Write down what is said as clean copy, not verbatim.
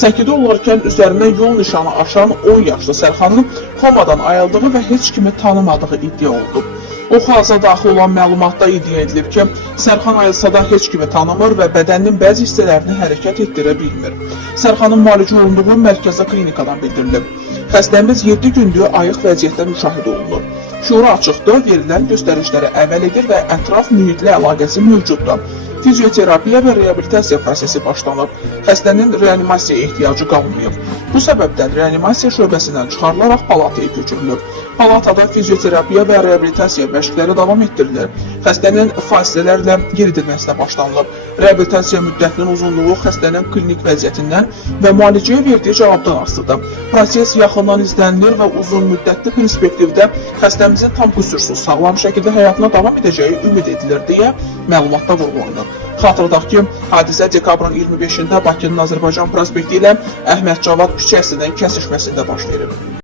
Səkidə olarkən üzərindən yol nişanı aşan 10 yaşlı Sərxanın komadan ayıldığı və heç kimi tanımadığı iddia olunub. O xaza daxil olan məlumatda iddia edilib ki, Sərxan ayılsa da heç kimi tanımır və bədəninin bəzi hissələrini hərəkət etdirə bilmir. Sərxanın müalicə olunduğu mərkəzi klinikadan bildirilib. Xəstəmiz 7 gündür ayıq vəziyyətdə müşahidə olunur. Şüuru açıqdır, verilən göstərişlərə əməl edir və ətraf mühitlə əlaqəsi mövcuddur. Fizioterapiya və reabilitasiya prosesi başlanıb. Xəstənin reanimasiyaya ehtiyacı qalmayıb. Bu səbəbdən reanimasiya şöbəsindən çıxarılaraq palataya köçürülüb. Palatada fizioterapiya və reabilitasiya məşqləri davam etdirilir. Xəstənin fasilələrlə yeridilməsinə başlanılıb. Reabilitasiya müddətinin uzunluğu xəstənin klinik vəziyyətindən və müalicəyə verdiyi cavabdan asılıdır. Proses yaxından izlənilir və uzun müddətli perspektivdə xəstəmizin tam qüsursuz, sağlam şəkildə həyatına davam edəcəyi ümid edilir deyə məlumatda vurğulanır. Xatırladaq ki, hadisə dekabrın 25-də Bakının Azərbaycan prospekti ilə Əhməd Cavad küçəsinin kəsişməsində baş verib.